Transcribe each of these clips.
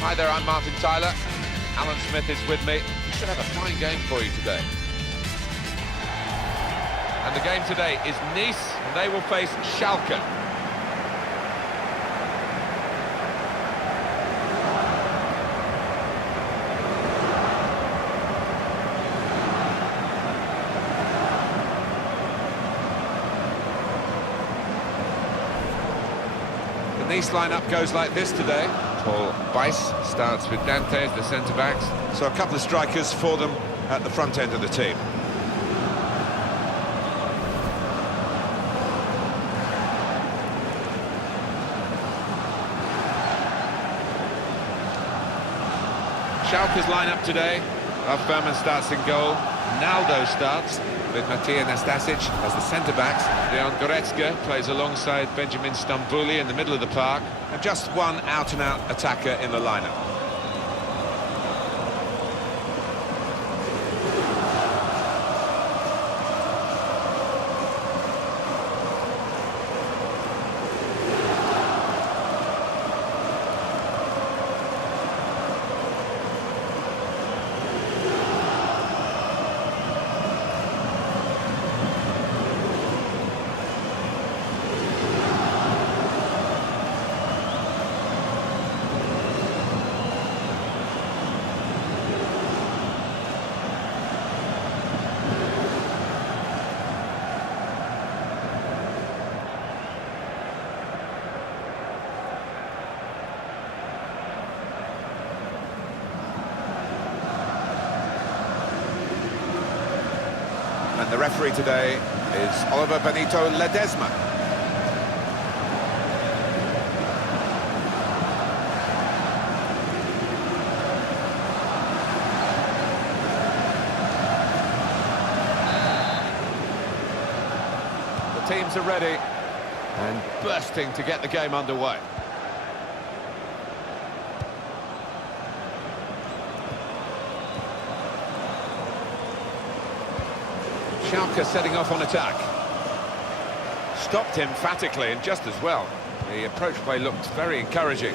Hi there, I'm Martin Tyler. Alan Smith is with me. We should have a fine game for you today. And the game today is Nice, and they will face Schalke. The Nice lineup goes like this today. Paul Weiss starts with Dante as the centre-backs. So a couple of strikers for them at the front end of the team. Schalke's lineup today. Ralf Berman starts in goal. Naldo starts with Matija Nastasic as the centre-backs. Leon Goretzka plays alongside Benjamin Stambouli in the middle of the park. And just one out-and-out attacker in the lineup. And the referee today is Oliver Benito Ledesma. The teams are ready and bursting to get the game underway. Schalke setting off on attack. Stopped emphatically and just as well. The approach play looked very encouraging.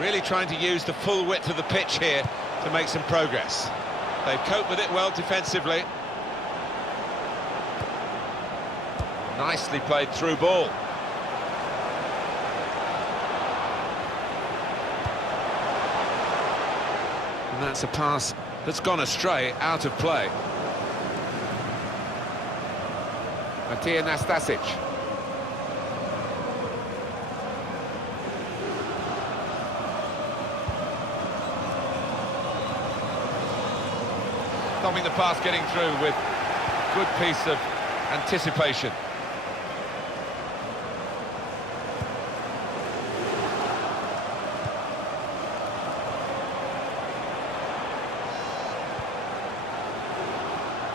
Really trying to use the full width of the pitch here to make some progress. They've coped with it well defensively. Nicely played through ball. And that's a pass that's gone astray, out of play. Matija Nastasic. Stopping the pass getting through with good piece of anticipation.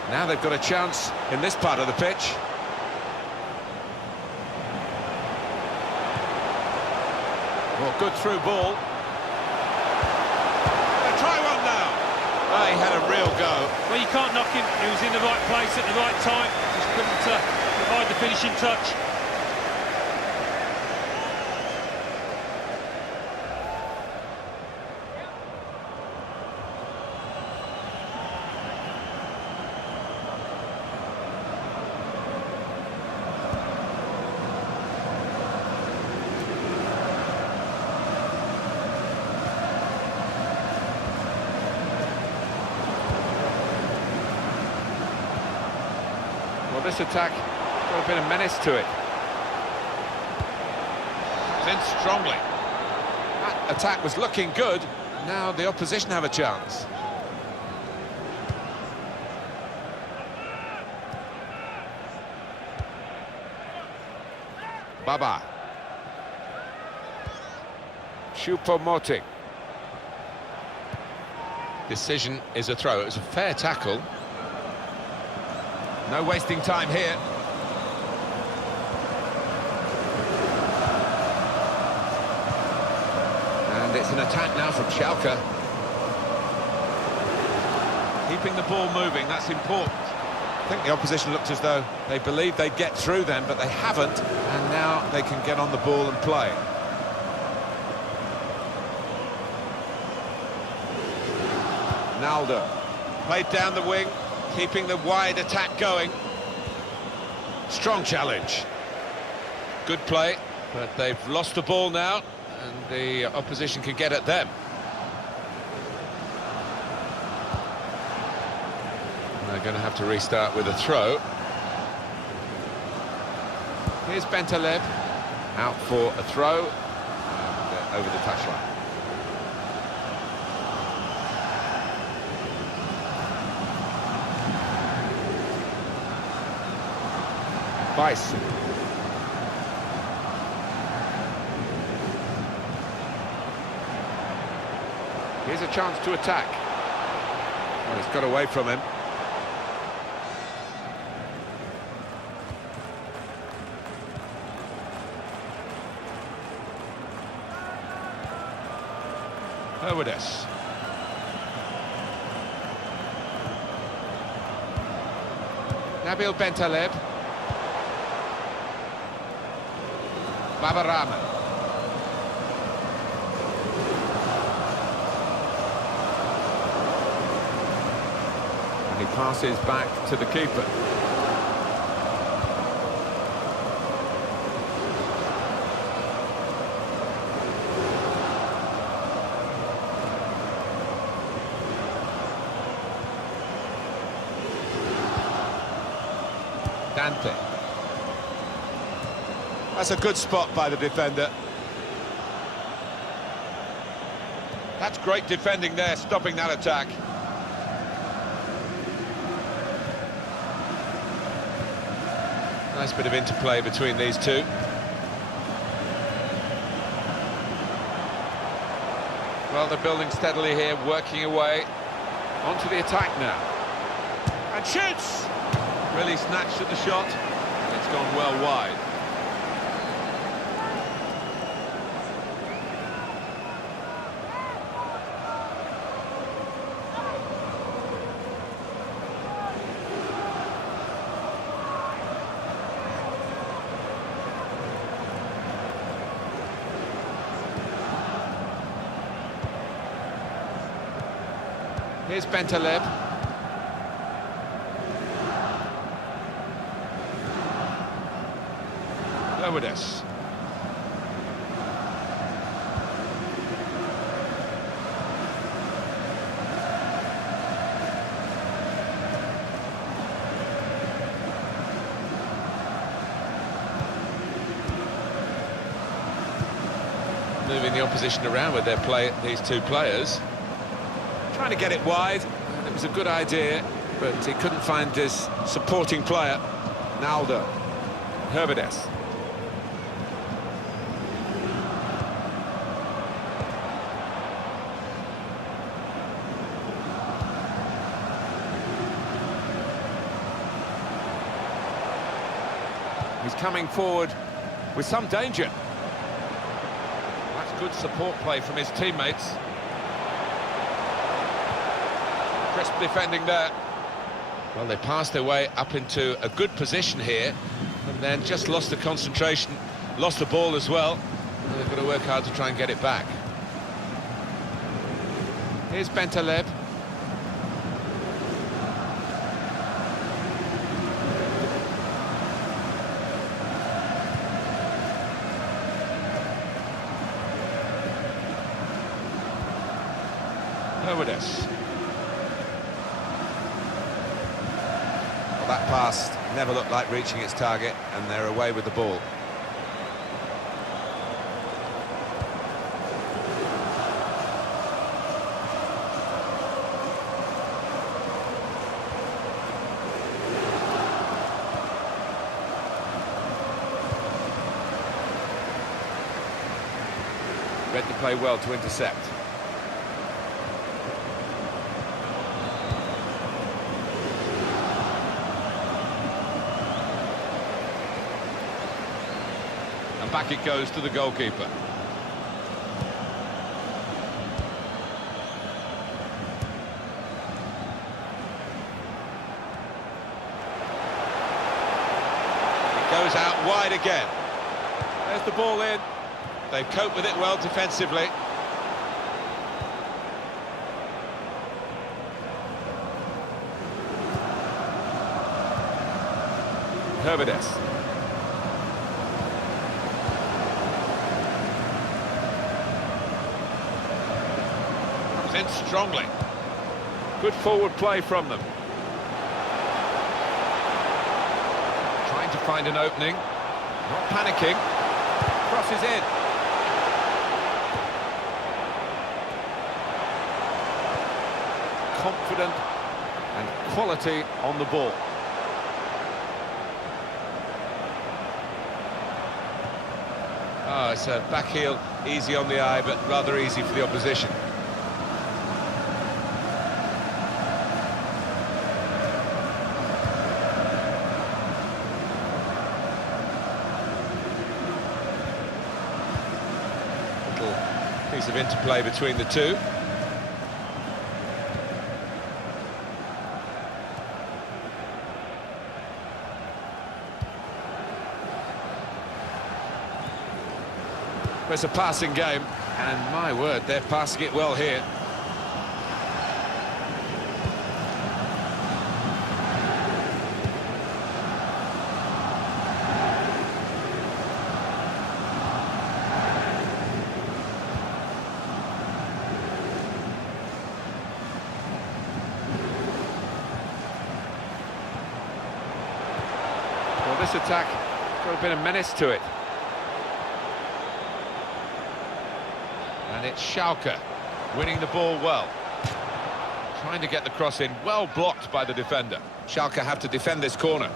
Now they've got a chance in this part of the pitch. Well, good through ball. They'll try one now. Oh, he had a real go. Well, you can't knock him. He was in the right place at the right time. Just couldn't provide the finishing touch. Well, this attack got a bit of menace to it. It's in strongly. That attack was looking good. Now the opposition have a chance. Baba. Choupo-Moting. Decision is a throw. It was a fair tackle. No wasting time here. And it's an attack now from Schalke. Keeping the ball moving, that's important. I think the opposition looked as though they believed they'd get through them, but they haven't, and now they can get on the ball and play. Naldo. Played down the wing, keeping the wide attack going. Strong challenge. Good play, but they've lost the ball now, and the opposition can get at them. They're going to have to restart with a throw. Here's Bentaleb, out for a throw, and over the touchline. Weiss. Here's a chance to attack. Well, he's got away from him. Herwodes. Nabil Bentaleb. Babarama. And he passes back to the keeper. Dante. That's a good spot by the defender. That's great defending there, stopping that attack. Nice bit of interplay between these two. Well, they're building steadily here, working away. Onto the attack now. And shoots! Really snatched at the shot. It's gone well wide. Here's Bentaleb. Herwodes. Moving the opposition around with their play, these two players. Trying to get it wide, and it was a good idea, but he couldn't find his supporting player. Naldo. Herwodes. He's coming forward with some danger. That's good support play from his teammates. Crisp defending there. Well, they passed their way up into a good position here, and then just lost the concentration, lost the ball as well. And they've got to work hard to try and get it back. Here's Bentaleb. Herwodes. Well, that pass never looked like reaching its target, and they're away with the ball. Read the play well to intercept. And back it goes to the goalkeeper. Goes out wide again. There's the ball in. They've coped with it well defensively. Herbedes. Comes in strongly. Good forward play from them. To find an opening, not panicking, crosses in. Confident and quality on the ball. Oh, it's a back heel, easy on the eye, but rather easy for the opposition. Piece of interplay between the two. It's a passing game, and my word, they're passing it well here. This attack got a bit of menace to it. And it's Schalke winning the ball well. Trying to get the cross in, well blocked by the defender. Schalke have to defend this corner.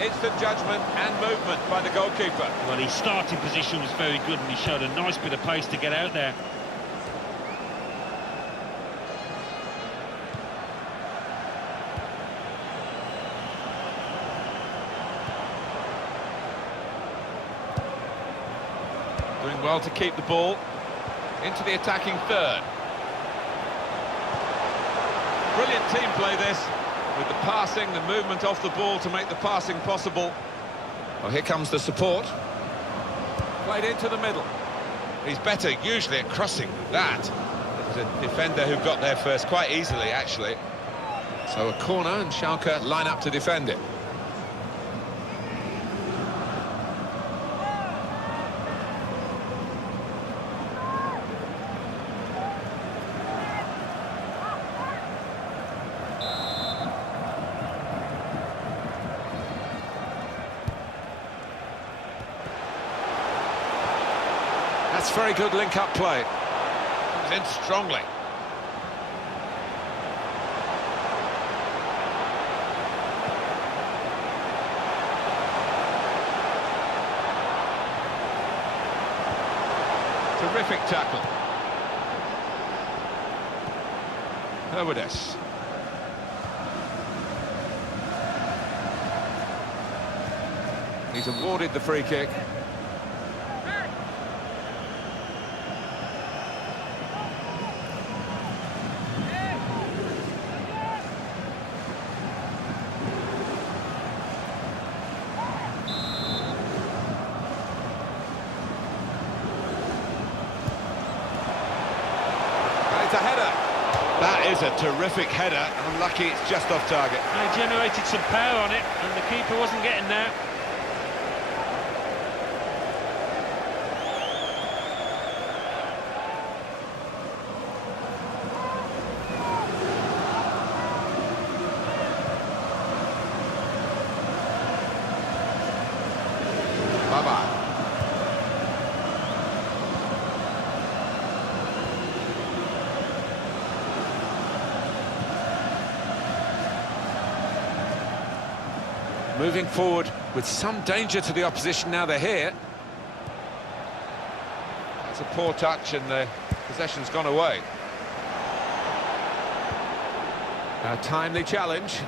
Instant judgment and movement by the goalkeeper. Well, his starting position was very good and he showed a nice bit of pace to get out there. Doing well to keep the ball into the attacking third. Brilliant team play this. With the passing, the movement off the ball to make the passing possible. Well, here comes the support. Played into the middle. He's better usually at crossing than that. It was a defender who got there first quite easily, actually. So a corner and Schalke line up to defend it. That's very good link-up play. Comes in strongly. Terrific tackle. Herbedes. He's awarded the free kick. It's a header. That is a terrific header. Unlucky it's just off target. They generated some power on it and the keeper wasn't getting there. Bye-bye. Moving forward with some danger to the opposition now they're here. That's a poor touch and the possession's gone away. A timely challenge.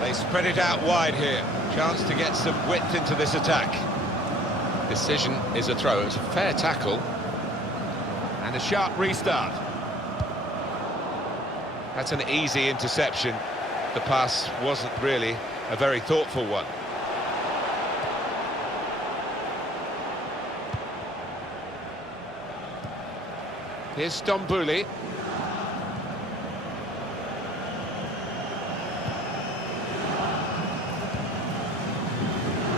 They spread it out wide here. Chance to get some width into this attack. Decision is a throw. It's a fair tackle. And a sharp restart. That's an easy interception. The pass wasn't really a very thoughtful one. Here's Stambouli.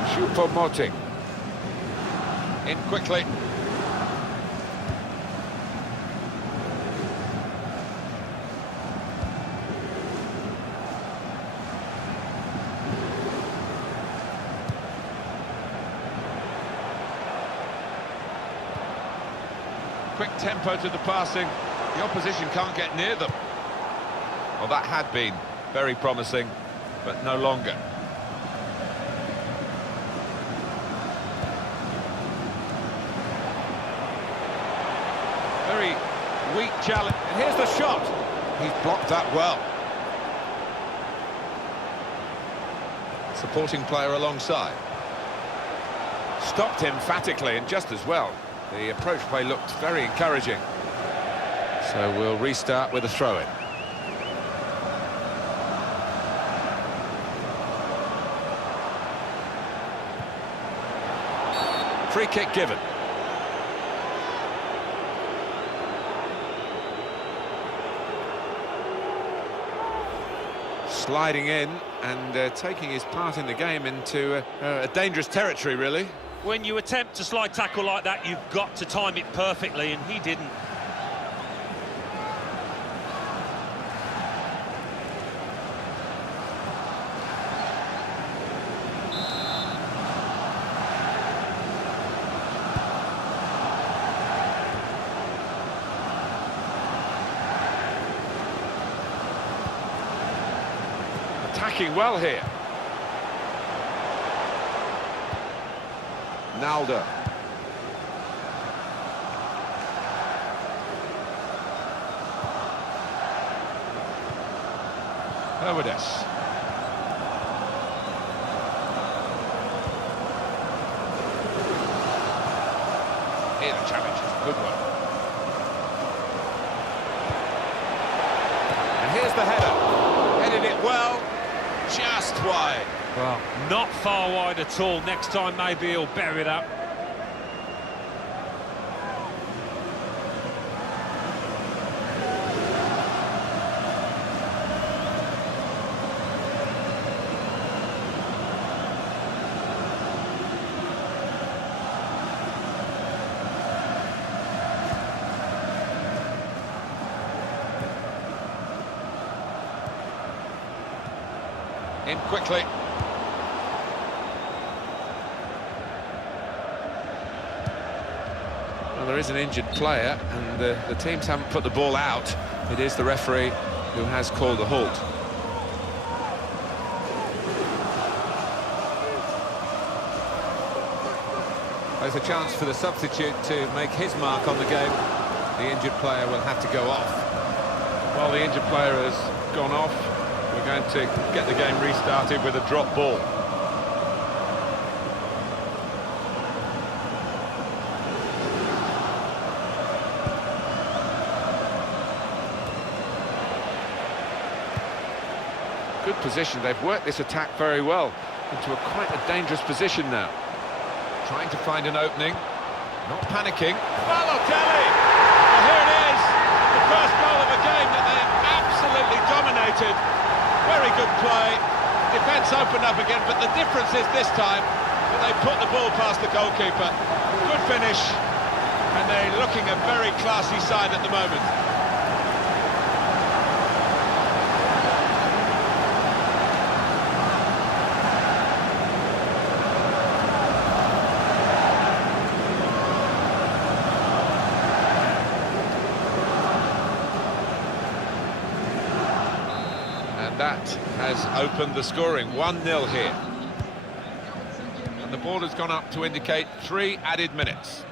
Choupo-Moting. In quickly. Quick tempo to the passing. The opposition can't get near them. Well, that had been very promising, but no longer. Very weak challenge. And here's the shot. He's blocked that well. Supporting player alongside. Stopped emphatically and just as well. The approach play looked very encouraging. So we'll restart with a throw-in. Free kick given. Sliding in and taking his part in the game into a dangerous territory, really. When you attempt to slide tackle like that, you've got to time it perfectly, and he didn't. Attacking well here. Naldo. Herwodes. Here the challenge is a good one. And here's the header. Headed it well, just wide. Well, not far wide at all. Next time, maybe he'll bury it up. In quickly. Well, there is an injured player, and the teams haven't put the ball out. It is the referee who has called a halt. There's a chance for the substitute to make his mark on the game. The injured player will have to go off. Well, the injured player has gone off. We're going to get the game restarted with a drop ball. Good position. They've worked this attack very well into quite a dangerous position now. Trying to find an opening, not panicking. Balotelli! Well, here it is, the first goal of a game that they've absolutely dominated. Very good play. Defence opened up again, but the difference is this time that they put the ball past the goalkeeper. Good finish, and they're looking a very classy side at the moment. that has opened the scoring. 1-0 here. And the ball has gone up to indicate 3 added minutes.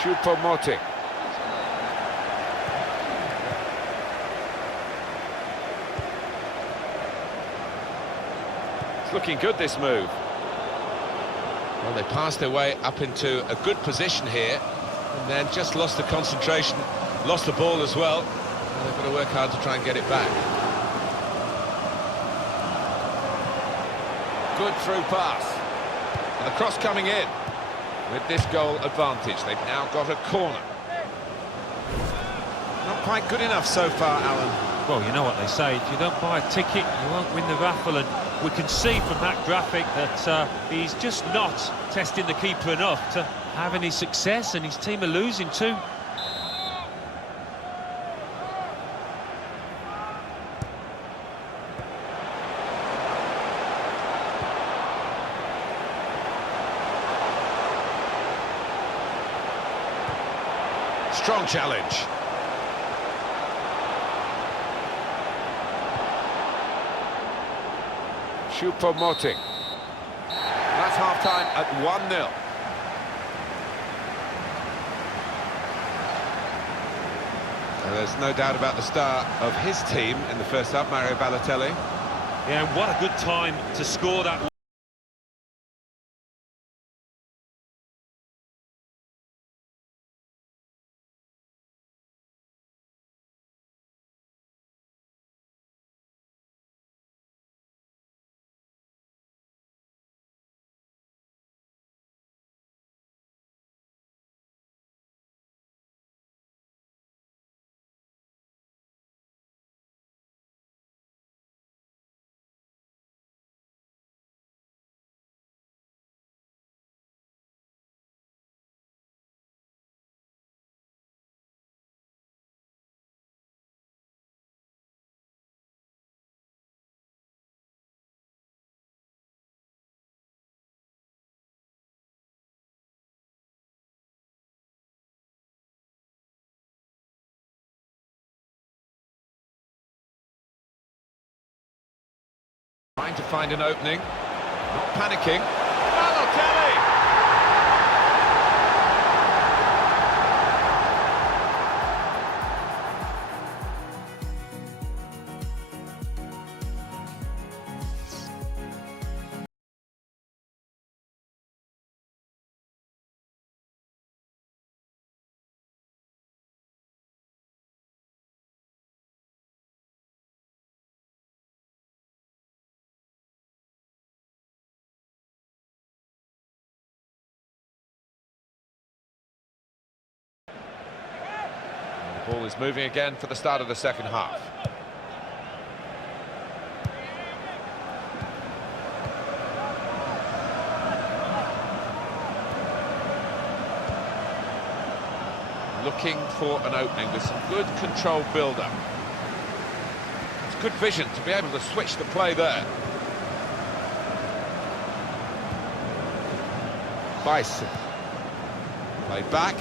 Choupo-Moting. It's looking good, this move. Well, they passed their way up into a good position here, and then just lost the concentration, lost the ball as well. And they've got to work hard to try and get it back. Good through pass. And the cross coming in. With this goal advantage, they've now got a corner. Not quite good enough so far, Alan. Well, you know what they say, if you don't buy a ticket, you won't win the raffle, and we can see from that graphic that he's just not testing the keeper enough to have any success, and his team are losing too. Strong challenge. Choupo-Moting. That's half-time at 1-0. There's no doubt about the star of his team in the first half, Mario Balotelli. Yeah, and what a good time to score that. Trying to find an opening, not panicking. Balotelli! Ball is moving again for the start of the second half. Looking for an opening with some good controlled build-up. It's good vision to be able to switch the play there. Bison. Play back.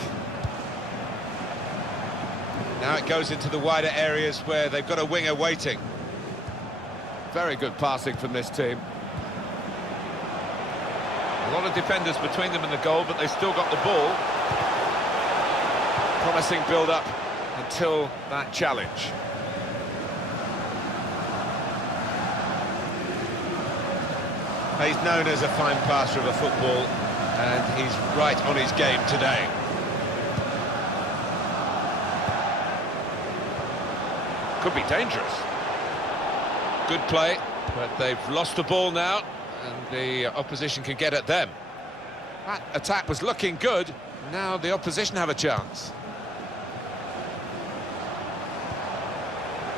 Now it goes into the wider areas where they've got a winger waiting. Very good passing from this team. A lot of defenders between them and the goal, but they still got the ball. Promising build-up until that challenge. He's known as a fine passer of a football, and he's right on his game today. Could be dangerous. Good play, but they've lost the ball now, and the opposition can get at them. That attack was looking good. Now the opposition have a chance.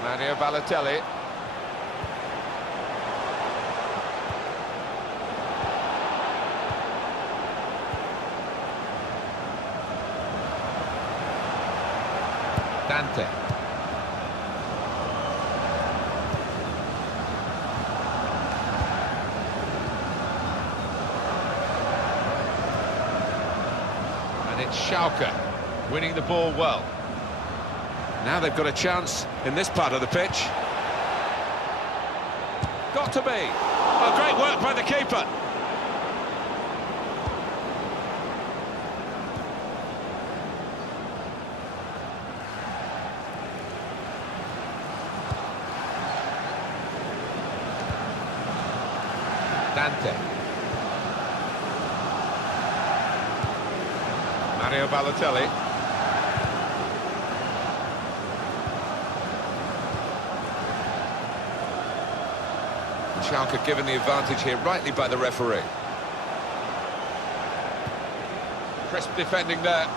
Mario Balotelli. Dante. And it's Schalke winning the ball well. Now they've got a chance in this part of the pitch. got to be. Oh, great work by the keeper. Dante. Mario Balotelli. Schalke given the advantage here rightly by the referee. Crisp defending there.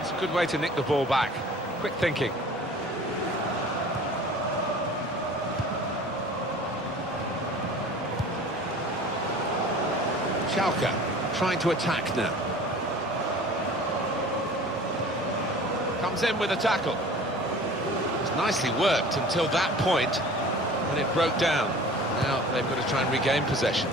It's a good way to nick the ball back. Quick thinking. Schalke trying to attack now. Comes in with a tackle. It's nicely worked until that point when it broke down. Now they've got to try and regain possession.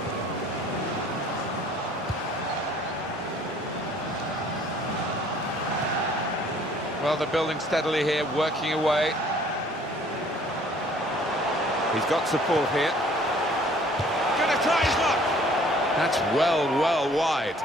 Well, they're building steadily here, working away. He's got support here. Gonna try his luck. That's well wide.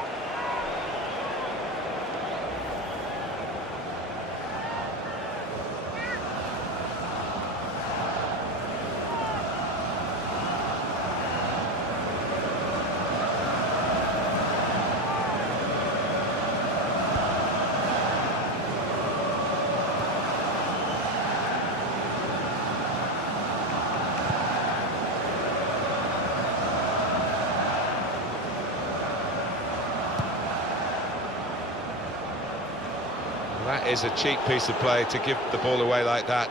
That is a cheap piece of play to give the ball away like that.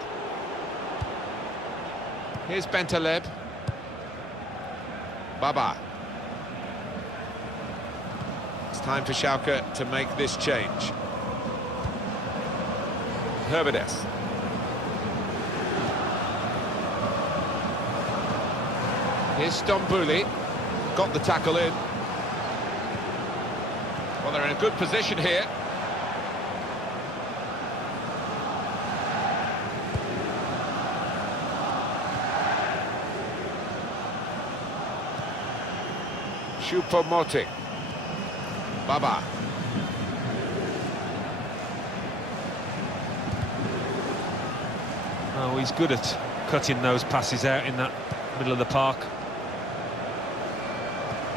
Here's Bentaleb. Baba. It's time for Schalke to make this change. Herbedes. Here's Stambouli. Got the tackle in. Well, they're in a good position here. Choupo-Moting. Baba. Oh, he's good at cutting those passes out in that middle of the park.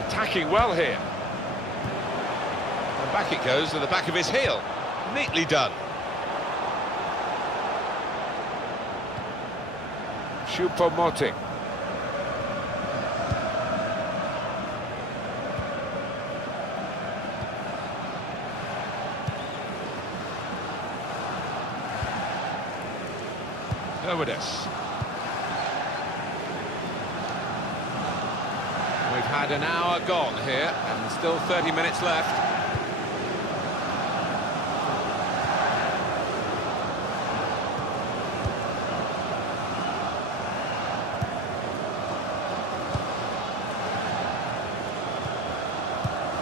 Attacking well here. And back it goes to the back of his heel. Neatly done. Choupo-Moting. Herbedes. We've had an hour gone here and still 30 minutes left.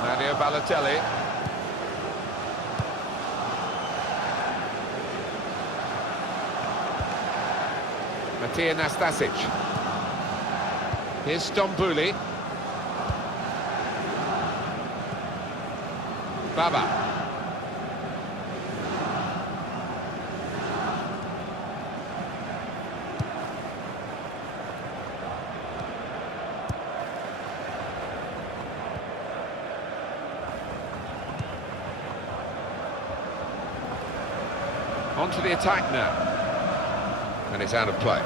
Mario Balotelli. Matija Nastasic. Here's Stambouli. Baba. On to the attack now. And it's out of play.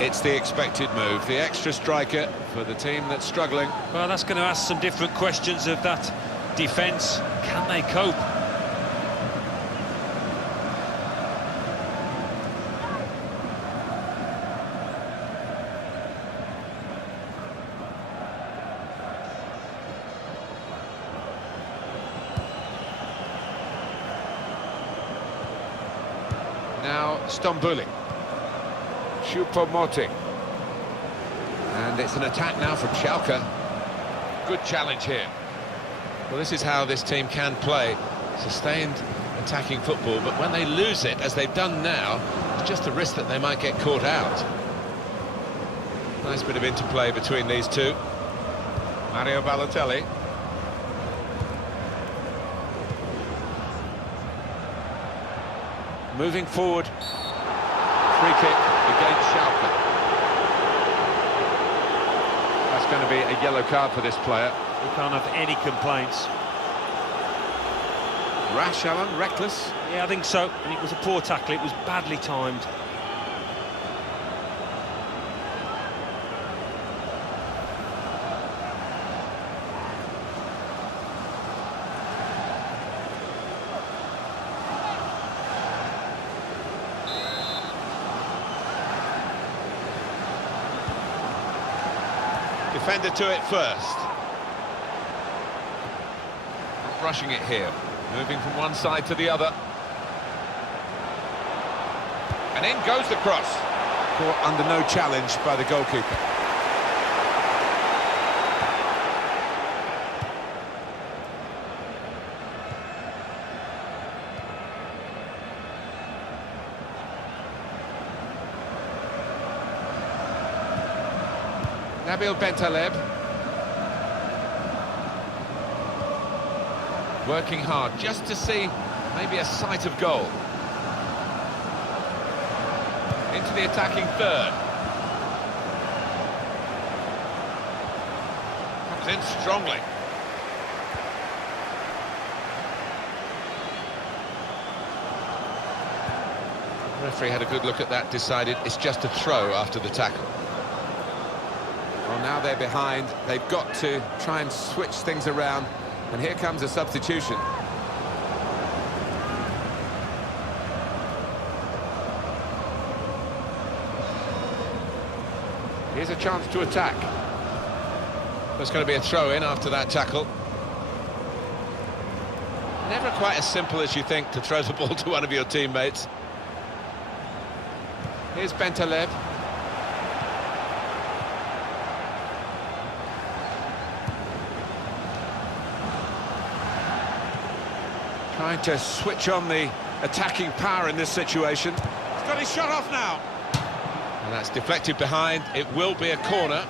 It's the expected move, the extra striker for the team that's struggling. Well, that's going to ask some different questions of that defence. Can they cope? Now Stambouli. Choupo-Moting. And it's an attack now from Schalke. Good challenge here. Well, this is how this team can play. Sustained attacking football, but when they lose it, as they've done now, it's just a risk that they might get caught out. Nice bit of interplay between these two. Mario Balotelli. Moving forward. Free kick against Schalke. That's going to be a yellow card for this player. He can't have any complaints. Rash, Alan, reckless. Yeah, I think so. And it was a poor tackle. It was badly timed. Defender to it first. Not rushing it here. Moving from one side to the other. And in goes the cross. Caught under no challenge by the goalkeeper. Nabil Bentaleb. Working hard just to see maybe a sight of goal. Into the attacking third. Comes in strongly. The referee had a good look at that, decided it's just a throw after the tackle. Well, now they're behind. They've got to try and switch things around. And here comes a substitution. Here's a chance to attack. There's going to be a throw-in after that tackle. Never quite as simple as you think to throw the ball to one of your teammates. Here's Bentaleb. Trying to switch on the attacking power in this situation. He's got his shot off now. And that's deflected behind. It will be a corner.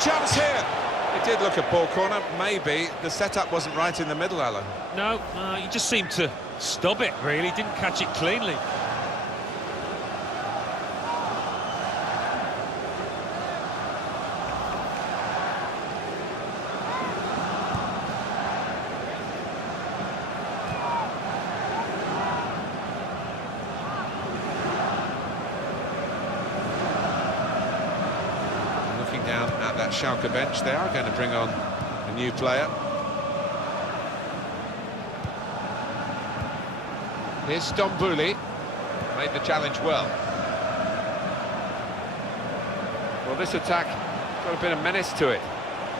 Chance here. It did look a poor corner. Maybe the setup wasn't right in the middle, Alan. No, he just seemed to stub it, really. Didn't catch it cleanly. Down at that Schalke bench, they are going to bring on a new player. Here's Stambouli, made the challenge well. Well, this attack got a bit of menace to it.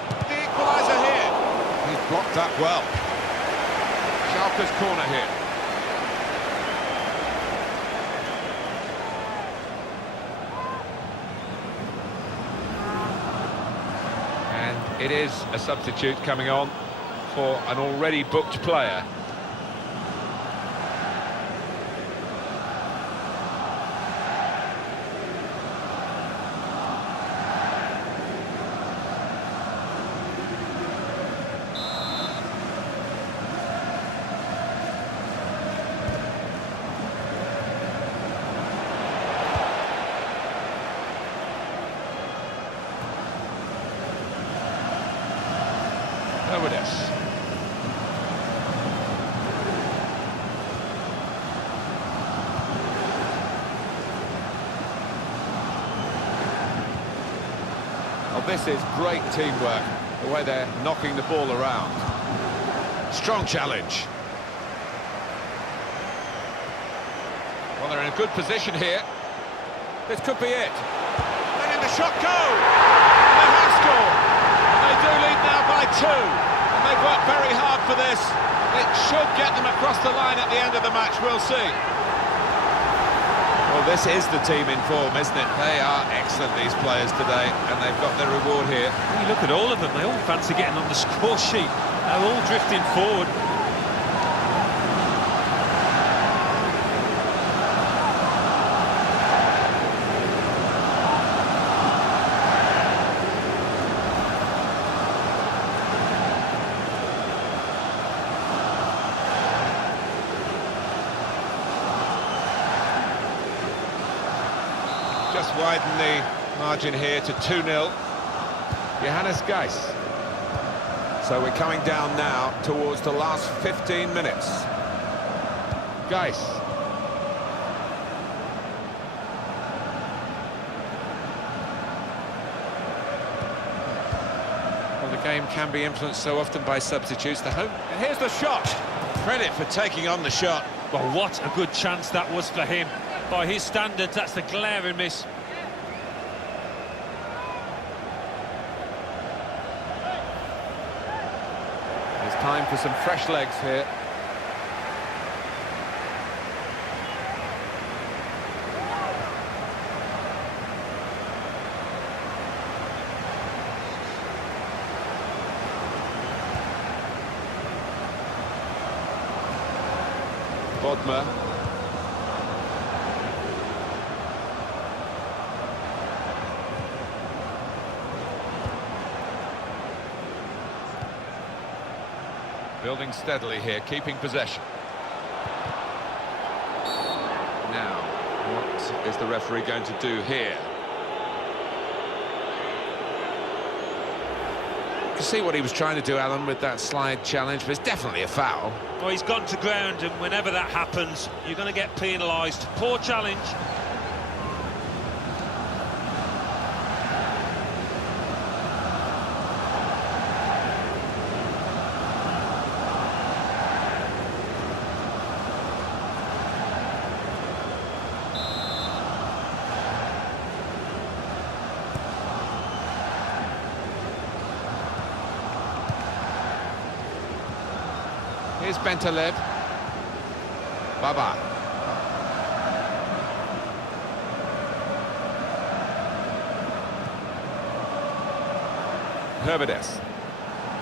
The equaliser here. He's blocked that well. Schalke's corner here. It is a substitute coming on for an already booked player. Over this. Well, this is great teamwork, the way they're knocking the ball around. Strong challenge. Well, they're in a good position here. This could be it. Letting the shot go! And they have scored! And they do lead now by 2. And they've worked very hard for this. It should get them across the line at the end of the match, we'll see. Well, this is the team in form, isn't it? They are excellent, these players today, and they've got their reward here. You look at all of them, they all fancy getting on the score sheet. They're all drifting forward. Just widen the margin here to 2-0. Johannes Geis. So we're coming down now towards the last 15 minutes. Geis. Well, the game can be influenced so often by substitutes. The home. And here's the shot. Credit for taking on the shot. Well, what a good chance that was for him. By his standards, that's the glaring miss. It's time for some fresh legs here. Bodmer. Building steadily here, keeping possession. Now, what is the referee going to do here? You can see what he was trying to do, Alan, with that slide challenge, but it's definitely a foul. Well, he's gone to ground, and whenever that happens, you're going to get penalised. Poor challenge. Here's Bentaleb. Baba. Herbedes.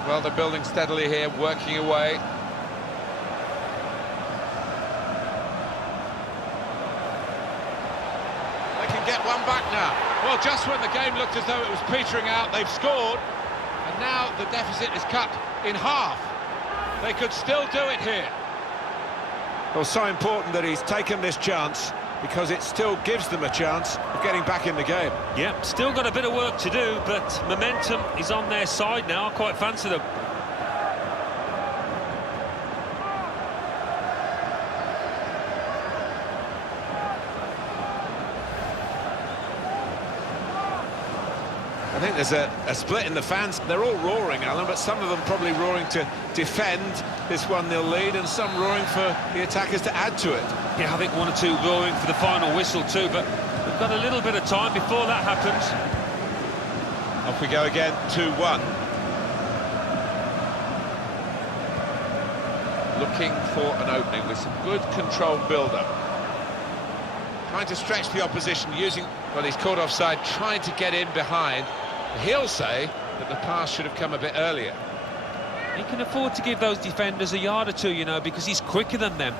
Well, they're building steadily here, working away. They can get one back now. Well, just when the game looked as though it was petering out, they've scored. And now the deficit is cut in half. They could still do it here. Well, so important that he's taken this chance, because it still gives them a chance of getting back in the game. Yep, still got a bit of work to do, but momentum is on their side now. I quite fancy them. I think there's a split in the fans. They're all roaring, Alan, but some of them probably roaring to defend this 1-0 lead, and some roaring for the attackers to add to it. Yeah, I think one or two roaring for the final whistle too, but we've got a little bit of time before that happens. Off we go again, 2-1. Looking for an opening with some good controlled build-up. Trying to stretch the opposition, using... Well, he's caught offside, trying to get in behind. He'll say that the pass should have come a bit earlier. He can afford to give those defenders a yard or two, you know, because he's quicker than them.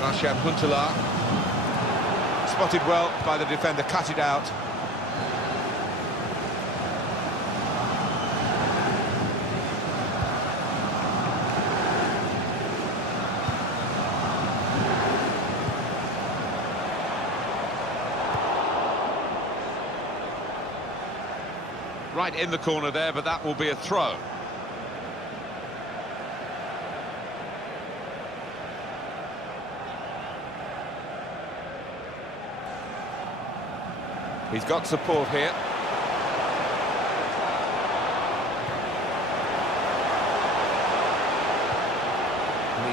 Rashad Huntelaar. Spotted well by the defender, cut it out. Right in the corner there, but that will be a throw. He's got support here.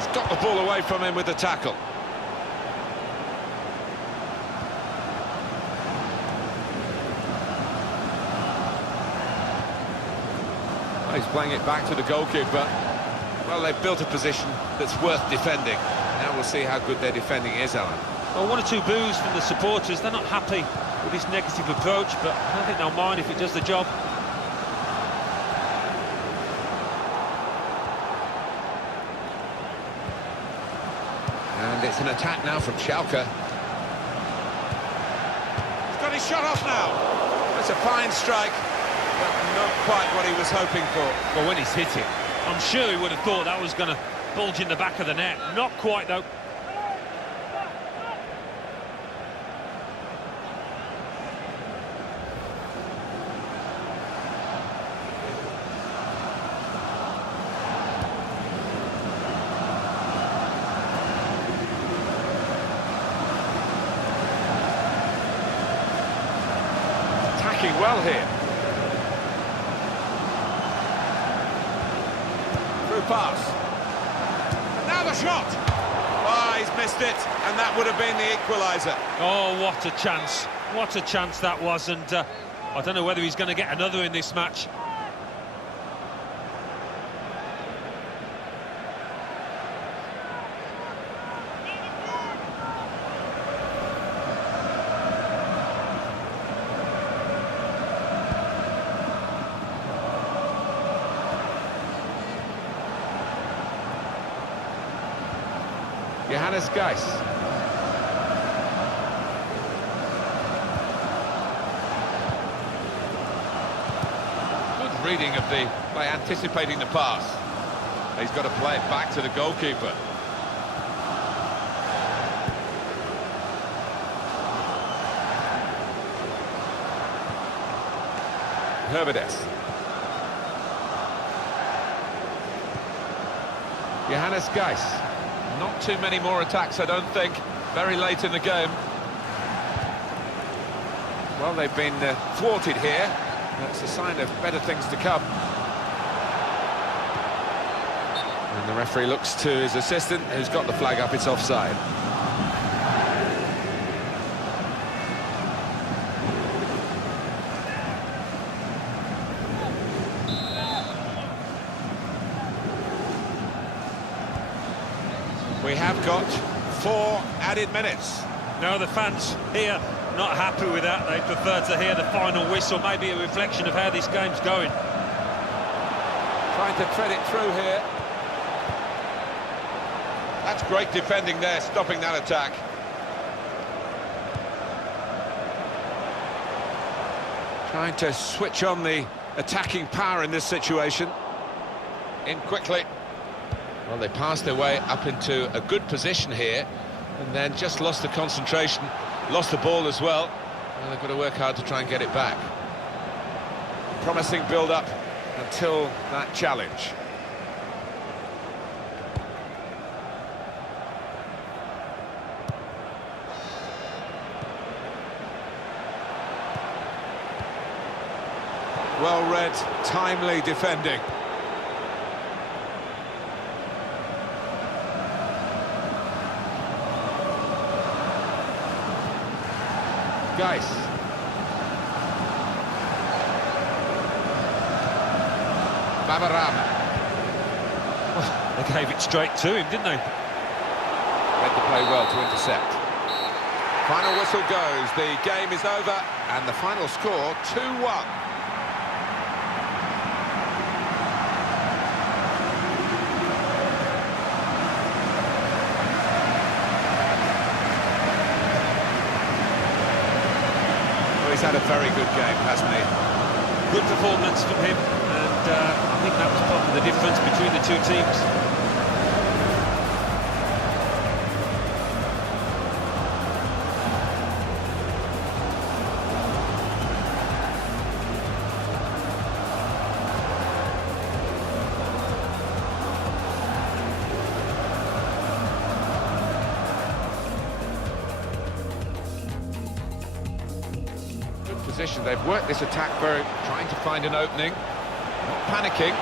He's got the ball away from him with the tackle. Oh, he's playing it back to the goalkeeper. Well, they've built a position that's worth defending. Now we'll see how good their defending is, Alan. Well, one or two boos from the supporters. They're not happy with this negative approach, but I don't think they'll mind if it does the job. And it's an attack now from Schalke. He's got his shot off now. That's a fine strike, but not quite what he was hoping for. Well, when he's hit it, I'm sure he would have thought that was going to bulge in the back of the net. Not quite, though. Attacking well here. Through pass. And now the shot! Oh, he's missed it, and that would have been the equaliser. Oh, what a chance. What a chance that was, and I don't know whether he's going to get another in this match. Johannes Geis. Good reading of by anticipating the pass. He's got to play it back to the goalkeeper. Herbedes. Johannes Geis. Not too many more attacks, I don't think. Very late in the game. Well, they've been thwarted here. That's a sign of better things to come. And the referee looks to his assistant, who's got the flag up. It's offside. We have got 4 added minutes. No, the fans here not happy with that. They prefer to hear the final whistle, maybe a reflection of how this game's going. Trying to thread it through here. That's great defending there, stopping that attack. Trying to switch on the attacking power in this situation. In quickly. Well, they passed their way up into a good position here and then just lost the concentration, lost the ball as well. Well, they've got to work hard to try and get it back. Promising build-up until that challenge. Well-read, timely defending. Geis. Babarama. Oh, they gave it straight to him, didn't they? Read the play well to intercept. Final whistle goes, the game is over, and the final score 2-1. He's had a very good game, hasn't he? Good performance from him, and I think that was part of the difference between the two teams. Position. They've worked this attack very, trying to find an opening, not panicking.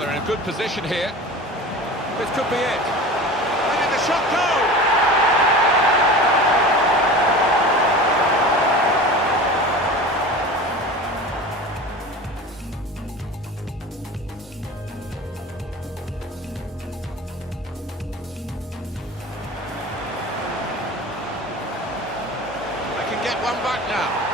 they're in a good position here. This could be it. And in the shot goal! They can get one back now.